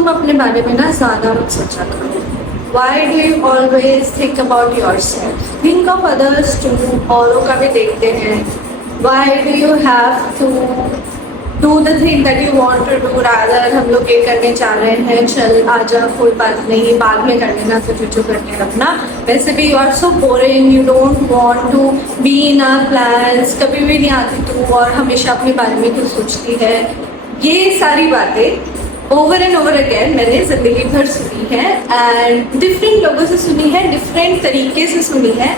तुम अपने बारे में ना ज़्यादा मत सोचा करो. Why do you always think about yourself? Think of others too. औरों का भी देखते हैं. Why do you have to do the thing that you want to do rather हम लोग ये करने चाह रहे हैं, चल आजा कोई बात नहीं, बाद में कर लेना, तो जो करने रखना. वैसे भी you are so boring, you don't want to be in our plans. कभी भी नहीं आती तू और हमेशा अपने बारे में कुछ सोचती है. ये सारी बातें ओवर एंड ओवर अगेन मैंने जिंदगी भर सुनी है एंड डिफरेंट लोगों से सुनी है, डिफरेंट तरीके से सुनी है.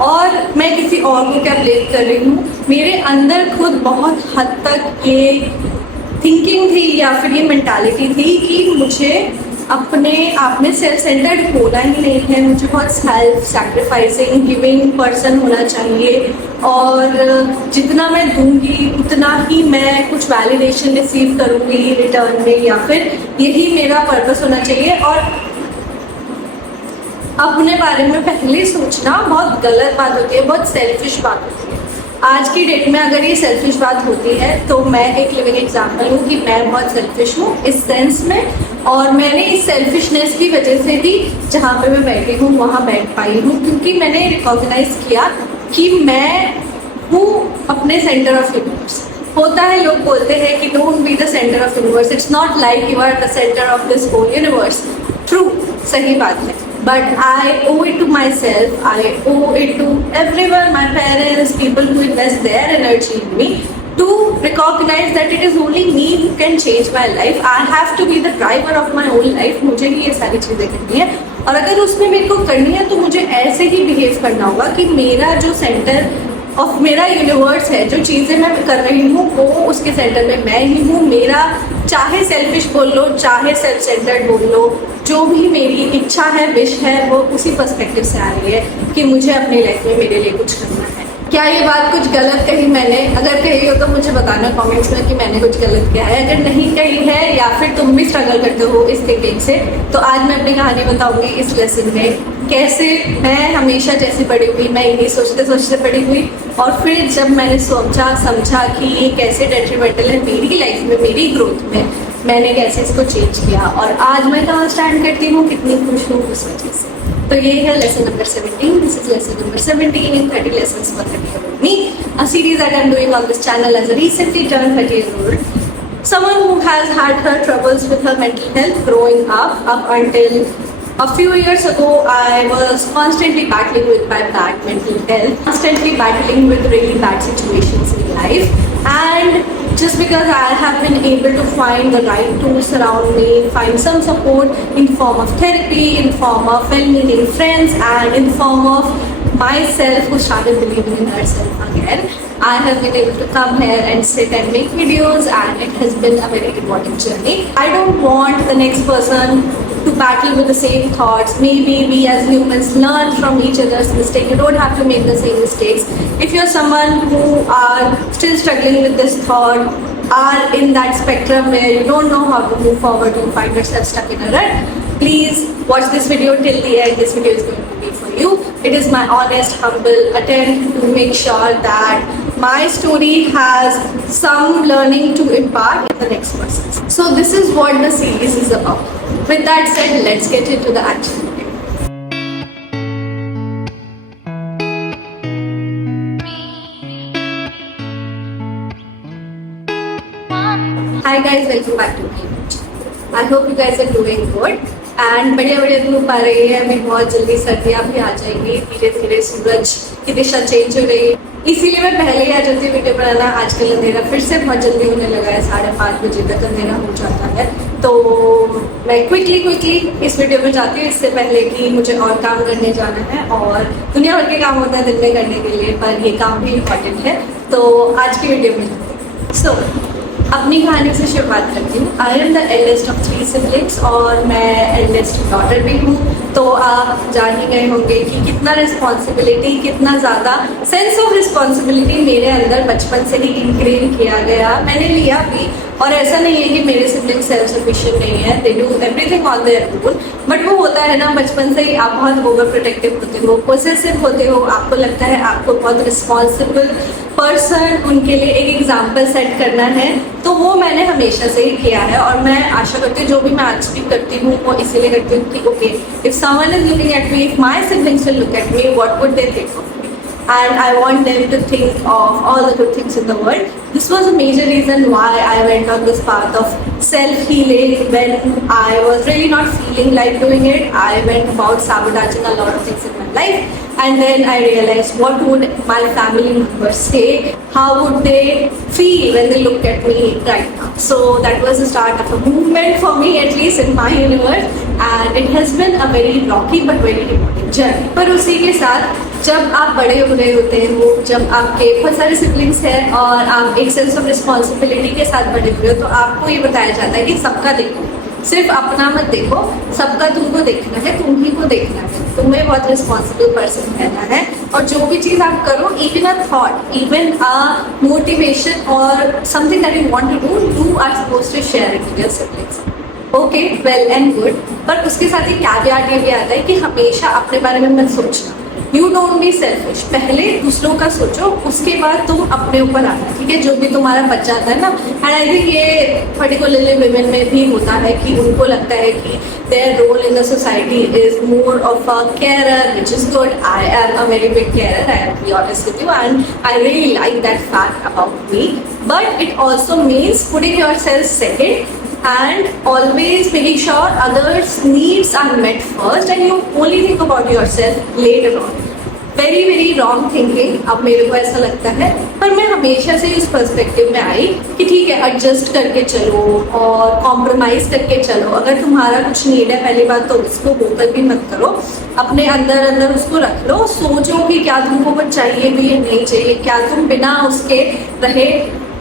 और मैं किसी और को क्या ब्लेम कर रही हूँ, मेरे अंदर खुद बहुत हद तक ये थिंकिंग थी या फिर ये मेंटालिटी थी कि मुझे अपने आप में सेल्फ सेंटर्ड होना ही नहीं है. मुझे बहुत सेल्फ सैक्रिफाइसिंग गिविंग पर्सन होना चाहिए और जितना मैं दूंगी उतना ही मैं कुछ वैलिडेशन रिसीव करूँगी रिटर्न में, या फिर यही मेरा पर्पस होना चाहिए. और अपने बारे में पहले सोचना बहुत गलत बात होती है, बहुत सेल्फिश बात होती है. आज की डेट में अगर ये सेल्फिश बात होती है तो मैं एक लिविंग एग्जाम्पल हूँ कि मैं बहुत सेल्फिश हूँ इस सेंस में. और मैंने इस सेल्फिशनेस की वजह से ही जहाँ पे मैं बैठी हूँ वहाँ बैठ पाई हूँ, क्योंकि मैंने रिकॉग्नाइज किया कि मैं हूँ अपने सेंटर ऑफ यूनिवर्स. होता है लोग बोलते हैं कि don't be the centre of universe, it's not like you are the centre of this whole universe. True, सही बात है. But I owe it to myself, I owe it to everyone, my parents, people who invest their energy in me, to recognize that it is only me who can change my life. I have to be the driver of my own life. मुझे ही ये सारी चीज़ें करनी है और अगर उसमें मेरे को करनी है तो मुझे ऐसे ही बिहेव करना होगा कि मेरा जो सेंटर ऑफ मेरा यूनिवर्स है, जो चीज़ें मैं कर रही हूँ वो उसके सेंटर में मैं ही हूँ. मेरा चाहे सेल्फिश बोल लो, चाहे सेल्फ सेंटर्ड बोल लो, जो भी मेरी इच्छा है, विश है, वो उसी पर्सपेक्टिव से आ रही है कि मुझे अपनी लाइफ में मेरे लिए कुछ करना है. क्या ये बात कुछ गलत कही मैंने? अगर कही हो तो मुझे बताना कमेंट्स में कि मैंने कुछ गलत किया है. अगर नहीं कही है या फिर तुम भी स्ट्रगल करते हो इस थिंकिंग से, तो आज मैं अपनी कहानी बताऊंगी इस लेसन में. कैसे मैं हमेशा जैसे पढ़ी हुई, मैं यही सोचते सोचते पढ़ी हुई, और फिर जब मैंने सोचा समझा कि ये कैसे डेट्रीमेंटल है मेरी लाइफ में, मेरी ग्रोथ में, मैंने कैसे इसको चेंज किया और आज मैं कहाँ स्टैंड करती हूँ, कितनी खुश हूँ उस वजह से. तो ये है lesson number 17. This is lesson number 17 in 30 lessons for 30-year-old me, a series that I'm doing on this channel as a recently turned 30-year-old. Someone who has had her troubles with her mental health growing up until a few years ago. I was constantly battling with my bad mental health, constantly battling with really bad situations in life, and just because I have been able to find the right tools around me, find some support in form of therapy, in form of well-meaning friends, and in form of myself who started believing in herself again, I have been able to come here and sit and make videos, and it has been a very rewarding journey. I don't want the next person to battle with the same thoughts. Maybe we as humans learn from each other's mistakes. You don't have to make the same mistakes. If you're someone who are still struggling with this thought, are in that spectrum where you don't know how to move forward, you find yourself stuck in a rut, please watch this video till the end. This video is going to be for you. It is my honest, humble attempt to make sure that my story has some learning to impart in the next person. So this is what the series is about. With that said, let's get into the action video. Hi guys, welcome back to my channel. I hope you guys are doing good. And बढ़िया बढ़िया धूप आ रही है, अभी बहुत जल्दी सर्दियाँ भी आ जाएंगी. धीरे धीरे सूरज की दिशा चेंज हो रही है, इसीलिए मैं पहले ही आ जाती हूँ वीडियो बनाना. आजकल अंधेरा फिर से बहुत जल्दी होने लगा है, 5:30 बजे तक अंधेरा हो जाता है. तो मैं क्विकली इस वीडियो में जाती हूँ, इससे पहले कि मुझे और काम करने जाना है. और दुनिया भर के काम होता है दिन में करने के लिए, पर ये काम भी इम्पोर्टेंट है. तो आज की वीडियो में सो अपनी कहानी से शुरुआत करती हूँ. I am the eldest of 3 siblings और मैं एल्डेस्ट डॉटर भी हूँ. तो आप जान ही गए होंगे कि कितना रिस्पॉन्सिबिलिटी, कितना ज़्यादा सेंस ऑफ रिस्पॉन्सिबिलिटी मेरे अंदर बचपन से ही इंक्रेन किया गया. मैंने लिया भी और ऐसा नहीं है कि मेरे सिबलिंग्स सेल्फ सफिशिएंट नहीं है, they do everything on their own, but वो होता है ना बचपन से ही आप बहुत ओवर प्रोटेक्टिव होते हो, पोसेसिव होते हो, आपको लगता है आपको बहुत रिस्पॉन्सिबल पर्सन उनके लिए एक एग्जाम्पल सेट करना है, तो वो मैंने हमेशा से ही किया है। और मैं आशा करती हूँ जो भी मैं आज भी करती हूँ वो इसीलिए करती हूँ कि okay, if someone is looking at me, if my siblings will look at me, what would they think of me, and I want them to think of all the good things in the world. This was a major reason why I went on this path of self-healing. When I was really not feeling like doing it, I went about sabotaging a lot of things in my life, and then I realized what would my family members say, how would they feel when they look at me right now. So that was the start of a movement for me, at least in my universe, and it has been a very rocky but very rewarding journey. पर उसी के साथ जब आप बड़े हो रहे होते हैं, वो जब आपके बहुत सारे सिबलिंग्स हैं और आप एक सेंस ऑफ रिस्पॉन्सिबिलिटी के साथ बड़े हुए हो, तो आपको ये बताया जाता है कि सबका देखो, सिर्फ अपना मत देखो, सबका तुमको देखना है, तुम ही को देखना है, तुम्हें बहुत रिस्पॉन्सिबल पर्सन रहना है। और जो भी चीज़ आप करो, even a thought, even a motivation और something that you want to do, you are supposed to share it with your siblings. Okay, well and good, पर उसके साथ ही कैविएट ये भी आता है कि हमेशा अपने बारे में मत सोचना। यू डोंट बी सेल्फिश, पहले दूसरों का सोचो, उसके बाद तुम अपने ऊपर आना, ठीक है, जो भी तुम्हारा बच जाता है ना। एंड आई थिंक ये पर्टिकुलरली विमेन में भी होता है कि उनको लगता है कि their role in the society is more of a carer, which is good. I am a very big carer, I am be honest with you, and I really like that fact about me, but it also means putting yourself second and always making sure others' needs are met first and you only think about yourself later on. Very very wrong thinking, अब मेरे को ऐसा लगता है। पर मैं हमेशा से इस पर्सपेक्टिव में आई कि ठीक है, एडजस्ट करके चलो और कॉम्प्रोमाइज करके चलो। अगर तुम्हारा कुछ नीड है, पहली बात तो उसको वोकल भी मत करो, अपने अंदर अंदर उसको रख लो, सोचो कि क्या तुमको कुछ चाहिए भी या नहीं चाहिए, क्या तुम बिना उसके रहे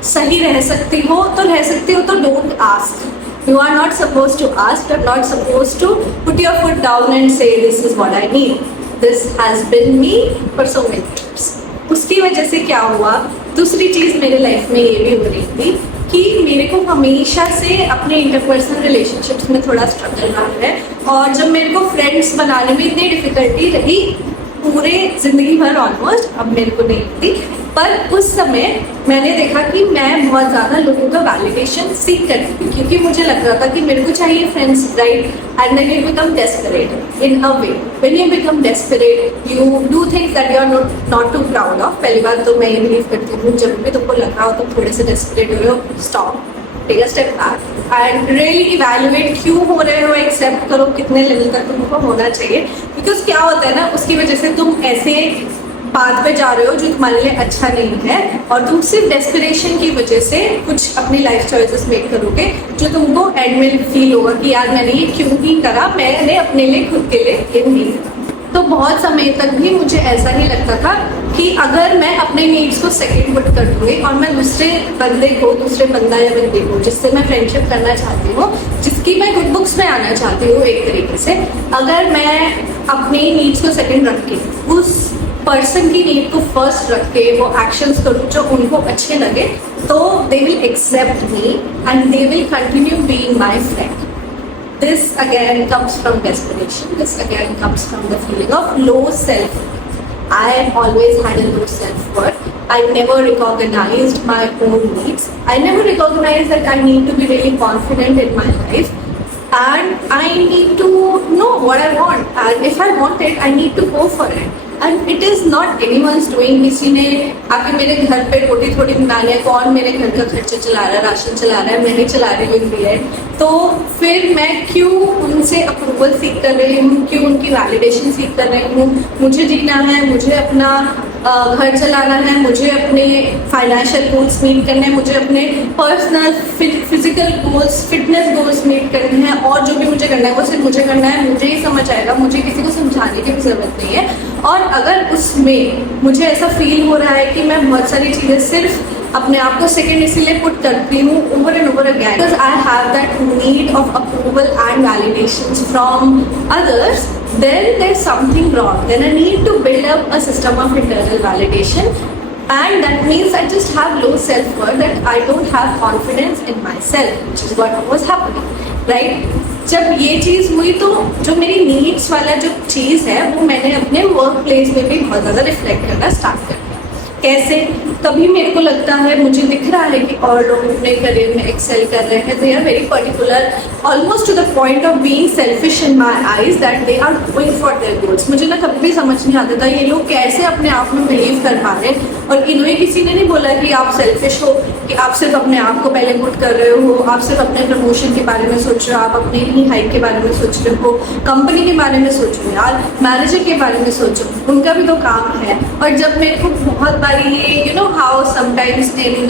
सही रह सकती हो, तो रह सकती हो, तो don't ask. You are not supposed to ask, you are not supposed to put your foot down and say this is what I need. This has been me for so many years. उसकी वजह से क्या हुआ, दूसरी चीज़ मेरे life में ये भी हो रही थी कि मेरे को हमेशा से अपने इंटरपर्सनल रिलेशनशिप्स में थोड़ा स्ट्रगल रहा है, और जब मेरे को फ्रेंड्स बनाने में इतनी डिफिकल्टी रही पूरे ज़िंदगी भर ऑलमोस्ट, अब मेरे को नहीं होती, पर उस समय मैंने देखा कि मैं बहुत ज़्यादा लोगों का वैलिडेशन सीख करती थी, क्योंकि मुझे लग रहा था कि मेरे को चाहिए friends, right. And then you become desperate in a way, when you become desperate you do things that you are not too proud of. पहली बात तो मैं ये बिलीव करती हूँ, जब भी तुमको लग रहा हो तुम थोड़े से डेस्परेट हो रहे हो, stop, take a step back and really evaluate क्यों हो रहे हो, एक्सेप्ट करो कितने लेवल तक तुमको होना चाहिए। बिकॉज क्या होता है ना, उसकी वजह से तुम ऐसे पाथ पे जा रहे हो जो तुम्हारे लिए अच्छा नहीं है, और तुम सिर्फ डेस्पिरेशन की वजह से कुछ अपनी लाइफ चॉइसेस मेक करोगे जो तुमको एंड में फील होगा कि यार मैंने ये क्यों ही करा, मैंने अपने लिए खुद के लिए ये नहीं करा। तो बहुत समय तक भी मुझे ऐसा ही लगता था कि अगर मैं अपने नीड्स को सेकंड पुट कर दूंगी और मैं दूसरे बंदे को, दूसरे बंदा या बंदे को जिससे मैं फ्रेंडशिप करना चाहती हूँ, जिसकी मैं गुड बुक्स में आना चाहती हूँ एक तरीके से, अगर मैं अपने नीड्स को सेकंड रख के उस पर्सन की नीड को फर्स्ट रख के वो एक्शंस करूँ जो उनको अच्छे लगे, तो they will accept me and they will continue being my friend. This again comes from desperation. This again comes from the feeling of low self-worth. I always had a low self-worth. I never recognized my own needs. I never recognized that I need to be really confident in my life. And I need to know what I want. And if I want it, I need to go for it. And it is not anyone's doing. किसी ने आके मेरे घर पे थोड़ी थोड़ी बनानी है, कौन मेरे घर का खर्चा चला रहा है, राशन चला रहा है, मैं ही चला रही हूँ है, तो फिर मैं क्यों उनसे अप्रूवल सीख कर रही हूँ, क्यों उनकी वैलिडेशन सीख कर रही हूँ। मुझे जीना है, मुझे अपना घर चलाना है, मुझे अपने फाइनेंशियल गोल्स मीट करने हैं, मुझे अपने personal physical goals, fitness goals meet करने हैं, और जो भी मुझे करना है वो सिर्फ मुझे करना है, मुझे ही समझ आएगा, मुझे किसी को समझाने की भी ज़रूरत नहीं है। और अगर उसमें मुझे ऐसा फील हो रहा है कि मैं बहुत सारी चीज़ें सिर्फ अपने आप को सेकेंड इसीलिए पुट करती हूँ over and over again because I have that need of approval and validations from others, then there's something wrong. Then I need to build up a system of internal validation and that means I just have low self-worth, that I don't have confidence in myself, which is what was happening, right? जब ये चीज़ हुई तो जो मेरी needs वाला जो चीज़ है वो मैंने अपने वर्क प्लेस में भी बहुत ज़्यादा रिफ्लेक्ट करना स्टार्ट कर दिया। कैसे? कभी मेरे को लगता है, मुझे दिख रहा है कि और लोग अपने करियर में एक्सेल कर रहे हैं, they are very particular, almost to the point of being selfish in my eyes, that they are going for their goals. मुझे ना कभी भी समझ नहीं आता था ये लोग कैसे अपने आप में बिलीव कर पा रहे हैं। और इन्हें किसी ने नहीं बोला कि आप सेल्फिश हो, कि आप सिर्फ अपने आप को पहले पुट कर रहे हो, आप सिर्फ अपने प्रमोशन के बारे में सोच रहे हो, आप अपने ही हाइक के बारे में सोच रहे हो, कंपनी के बारे में सोचो यार, मैनेजर के बारे में सोचो, उनका भी तो काम है। और जब मेरे को बहुत बारी ये you know how sometimes in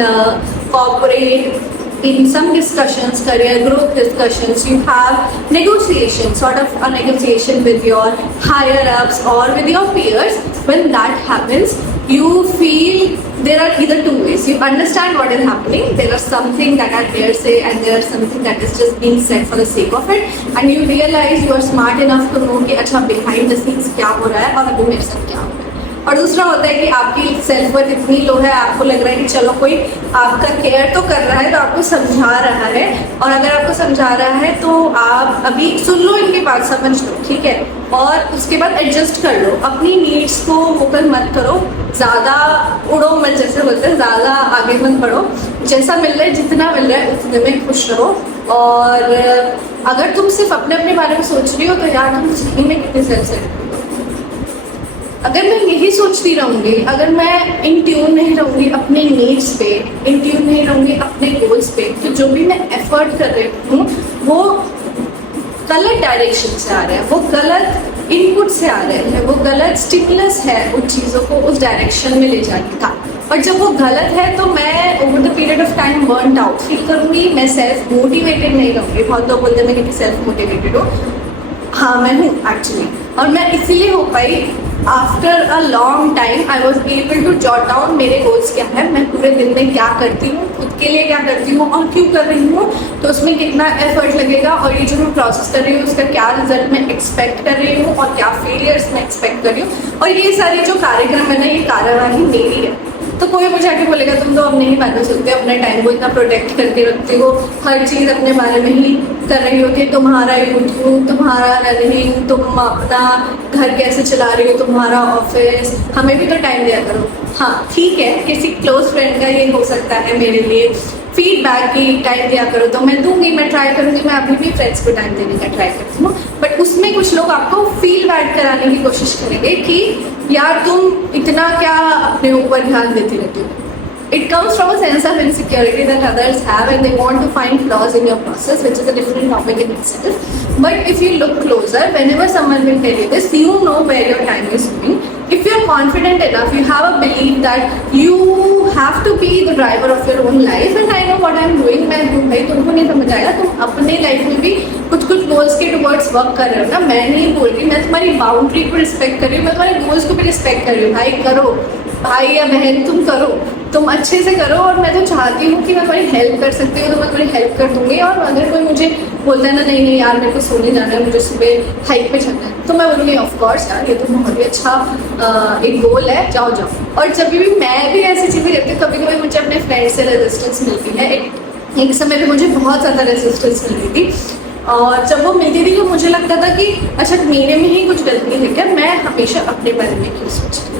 corporate, in some discussions, career growth discussions, you have negotiation, sort of a negotiation with your higher ups or with your peers. When that happens, you feel there are either two ways. You understand what is happening, there are something that are there say, and there are something that is just being said for the sake of it, and you realize you are smart enough to know कि अच्छा behind the scenes क्या हो रहा है और अभी मेरे साथ क्या हो रहा है। और दूसरा होता है कि आपकी सेल्फ वर्थ इतनी लो है, आपको लग रहा है कि चलो कोई आपका केयर तो कर रहा है, तो आपको समझा रहा है, और अगर आपको समझा रहा है तो आप अभी सुन लो, इनकी बात समझ लो, ठीक है, और उसके बाद एडजस्ट कर लो। अपनी नीड्स को वोकल मत करो, ज़्यादा उड़ो मत, जैसे बोलते हैं, ज़्यादा आगे मत बढ़ो, जैसा मिल रहा है, जितना मिल रहा है उतने में खुश रहो। और अगर तुम सिर्फ अपने अपने बारे में सोच रही हो तो यार तुम सही में कितनी सेल्फ। अगर मैं यही सोचती रहूँगी, अगर मैं इन ट्यून नहीं रहूँगी अपने नीड्स पे, इन ट्यून नहीं रहूँगी अपने गोल्स पे, तो जो भी मैं एफर्ट कर रही हूँ वो गलत डायरेक्शन से आ रहा है, वो गलत इनपुट से आ रहे हैं, वो गलत स्टिमुलस है उन चीज़ों को उस डायरेक्शन में ले जाने का। और जब वो गलत है तो मैं over the period of time burn out feel करूँगी, मैं सेल्फ मोटिवेटेड नहीं रहूँगी। बहुत लोग बोलते हैं मैं कितनी सेल्फ मोटिवेटेड हूँ, हाँ मैं हूँ एक्चुअली, और मैं इसीलिए हो पाई after a long time I was able to jot down मेरे गोल्स क्या है, मैं पूरे दिन में क्या करती हूँ, खुद के लिए क्या करती हूँ और क्यों कर रही हूँ, तो उसमें कितना एफर्ट लगेगा, और ये जो मैं प्रोसेस कर रही हूँ उसका क्या रिजल्ट मैं एक्सपेक्ट कर रही हूँ और क्या फेलियर्स मैं एक्सपेक्ट कर रही हूँ। और ये सारी जो कार्यक्रम है ना, ये कार्यवाही मेरी है। तो कोई मुझे आके बोलेगा तुम तो अपने ही बारे में सोचते हो, अपने टाइम को इतना प्रोटेक्ट करके रखते हो, हर चीज़ अपने बारे में ही कर रही हो कि तुम्हारा यूट्यूब, तुम्हारा रनिंग, तुम अपना घर कैसे चला रही हो, तुम्हारा ऑफिस, हमें भी तो टाइम दिया करो। हाँ ठीक है, किसी क्लोज फ्रेंड का ये हो सकता है मेरे लिए फीडबैक की टाइम दिया करो, तो मैं दूंगी, मैं ट्राई करूँगी, मैं अपनी भी फ्रेंड्स को टाइम देने का ट्राई करती हूँ। बट उसमें कुछ लोग आपको फील बैड कराने की कोशिश करेंगे कि यार तुम इतना क्या अपने ऊपर ध्यान देती रहती हो। It comes from a sense of insecurity that others have, and they want to find flaws in your process, which is a different topic in itself. But if you look closer, whenever someone will tell you this, you know where your time is going. If you're confident enough, you have a belief that you have to be the driver of your own life, and I know what I'm doing. मैं हूँ भाई, तुमको नहीं समझ आएगा, तुम अपने life में भी कुछ गोल्स के टुवर्ड्स वर्क कर रहे हो ना। मैं नहीं बोल रही, मैं तुम्हारी बाउंड्री को रिस्पेक्ट कर रही हूँ, मैं तुम्हारे गोल्स को भी रिस्पेक्ट कर रही हूँ। भाई करो, भाई या बहन तुम करो, तुम अच्छे से करो, और मैं तो चाहती हूँ कि मैं तुम्हारी हेल्प कर सकती हूँ तो मैं तुम्हारी हेल्प कर दूंगी। और अगर कोई मुझे बोलता है ना नहीं नहीं यार मेरे को सोने जाना है, मुझे सुबह हाइक पे चलना है, तो मैं बोलूँगी ऑफ कोर्स यार ये तो बहुत ही अच्छा एक गोल है, जाओ जाओ। और जब भी मैं भी ऐसी चीज़ें करती हूँ, कभी कभी मुझे अपने फ्रेंड से रेजिस्टेंस मिलती है। एक समय पे मुझे बहुत ज़्यादा रेजिस्टेंस मिल रही थी, और जब वो मिलती थी तो मुझे लगता था कि अच्छा मेरे में ही कुछ गलती है क्या, मैं हमेशा अपने बारे में क्यों सोचती हूँ।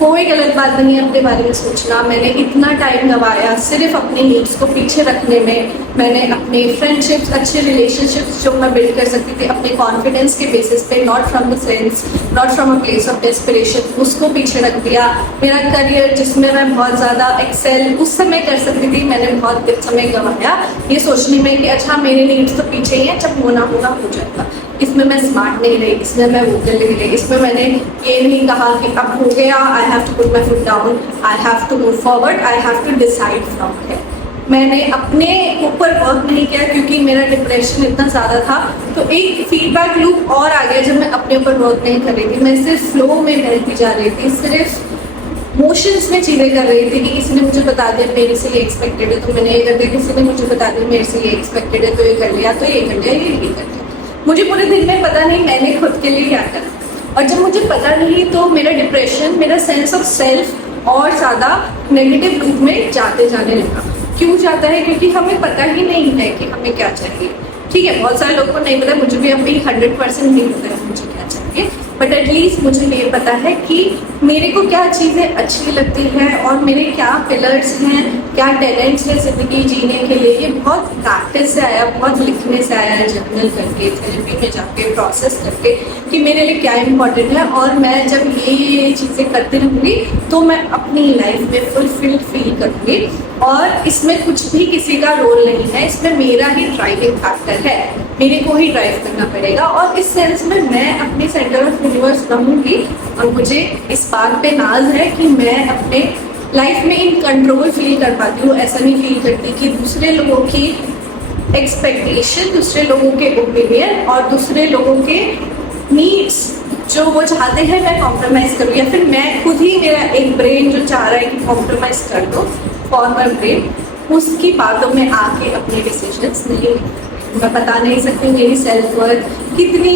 कोई गलत बात नहीं है अपने बारे में सोचना। मैंने इतना टाइम गवाया सिर्फ अपने नीड्स को पीछे रखने में। मैंने अपने फ्रेंडशिप्स, अच्छे रिलेशनशिप्स जो मैं बिल्ड कर सकती थी अपने कॉन्फिडेंस के बेसिस पे, not from the sense, not from a place of desperation, उसको पीछे रख दिया। मेरा करियर जिसमें मैं बहुत ज़्यादा एक्सेल उस समय कर सकती थी, मैंने बहुत समय गवाया ये सोचने में कि अच्छा मेरे नीड्स तो पीछे ही हैं, जब होना होगा हो जाएगा। इसमें मैं स्मार्ट नहीं रही, इसमें मैं वोकल नहीं रही, इसमें मैंने ये नहीं कहा कि अब हो गया, I have to put my foot down, I have to move forward, I have to decide from here. मैंने अपने ऊपर वर्क नहीं किया क्योंकि मेरा डिप्रेशन इतना ज़्यादा था। तो एक फीडबैक लूप और आ गया जब मैं अपने ऊपर वर्क नहीं कर रही थी। मैं सिर्फ फ्लो में बहती जा रही थी, सिर्फ मोशंस में चीज़ें कर रही थी कि किसी ने मुझे बता दिया मेरे से ये एक्सपेक्टेड है तो मैंने ये कर दिया, किसी ने मुझे बता दिया मेरे से ये एक्सपेक्टेड है तो ये कर लिया, तो ये कर लिया, ये कर लिया। मुझे पूरे दिन में पता नहीं मैंने खुद के लिए क्या करा। और जब मुझे पता नहीं तो मेरा डिप्रेशन, मेरा सेंस ऑफ सेल्फ और ज़्यादा नेगेटिव लूप में जाने लगा। क्यों जाता है? क्योंकि हमें पता ही नहीं है कि हमें क्या चाहिए। ठीक है, बहुत सारे लोगों को नहीं पता, मुझे भी अभी 100% नहीं पता है मुझे क्या चाहिए, बट एटलीस्ट मुझे ये पता है कि मेरे को क्या चीज़ें अच्छी लगती हैं और मेरे क्या पिलर्स हैं, क्या टैलेंट्स हैं ज़िंदगी जीने के लिए। ये बहुत प्रैक्टिस से आया, बहुत लिखने से आया, जर्नल करके, थेरेपी में जाके, प्रोसेस करके कि मेरे लिए क्या इम्पोर्टेंट है। और मैं जब ये चीज़ें करती रहूँगी तो मैं अपनी लाइफ में फुलफिल्ड फील करूँगी। और इसमें कुछ भी किसी का रोल नहीं है, इसमें मेरा ही ड्राइविंग फैक्टर है, मेरे को ही ड्राइव करना पड़ेगा। और इस सेंस में मैं अपने सेंटर ऑफ यूनिवर्स रहूँगी और मुझे इस बात पे नाज है कि मैं अपने लाइफ में इन कंट्रोल फील कर पाती हूँ। ऐसा नहीं फील करती कि दूसरे लोगों की एक्सपेक्टेशन, दूसरे लोगों के ओपिनियन और दूसरे लोगों के नीड्स जो वो चाहते हैं मैं कॉम्प्रोमाइज़ करूँ, या फिर मैं खुद ही, मेरा एक ब्रेन जो चाह रहा है कि कॉम्प्रोमाइज़ कर दो, फॉर्मर ब्रेन उसकी बातों में आके अपने डिसीजंस नहीं। मैं बता नहीं सकती मेरी सेल्फ वर्थ कितनी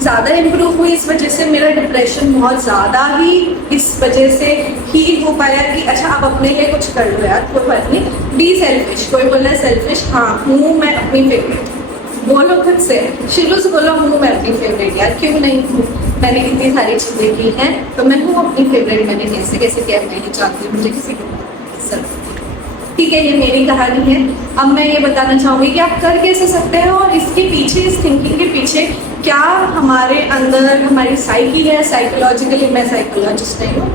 ज़्यादा इम्प्रूव हुई इस वजह से। मेरा डिप्रेशन बहुत ज़्यादा ही इस वजह से हील हो पाया कि अच्छा आप अपने लिए कुछ कर लो यार, कोई बात नहीं, बी सेल्फिश। कोई बोल रहा है सेल्फिश, हाँ हूँ मैं अपनी फेवरेट, बोलो खुद से, शुरू से बोलो हूँ मैं अपनी फेवरेट। यार क्यों नहीं हूँ, मैंने इतनी सारी चीज़ें की हैं तो मैं हूँ अपनी फेवरेट। मैंने कैसे कैसे किया मैं नहीं चाहती, मुझे किसी को सर। ठीक है, ये मेरी कहानी है। अब मैं ये बताना चाहूँगी कि आप कर कैसे सकते हैं और इसके पीछे, इस थिंकिंग के पीछे क्या हमारे अंदर हमारी साइकी है। साइकोलॉजिकली मैं साइकोलॉजिस्ट नहीं हूँ,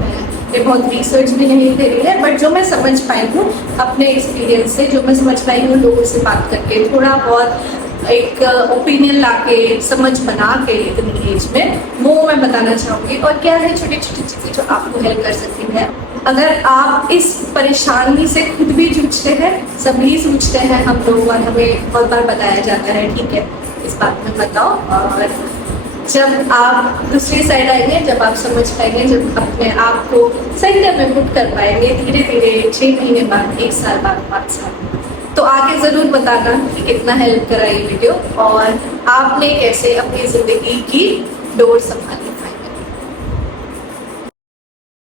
ये बहुत रिसर्च भी नहीं करी है, बट जो मैं समझ पाई हूँ अपने एक्सपीरियंस से, जो मैं समझ पाई हूँ लोगों से बात करके, थोड़ा बहुत एक ओपिनियन लाके, समझ बना के इतनी एज में, वो मैं बताना चाहूँगी। और क्या है छोटी छोटी चीज़ें जो आपको हेल्प कर सकती हैं। अगर आप इस परेशानी से खुद भी जूझते हैं, सभी जूझते हैं हम लोग, और हमें बहुत बार बताया जाता है ठीक है इस बात में बताओ, और जब आप दूसरी साइड आएंगे, जब आप समझ पाएंगे, जब अपने आप को सही ढंग में पुट कर पाएंगे, धीरे धीरे 6 महीने बाद, 1 साल बाद, 5 साल, तो आगे ज़रूर बताना कि कितना हेल्प करा ये वीडियो और आपने कैसे अपनी ज़िंदगी की डोर संभाली।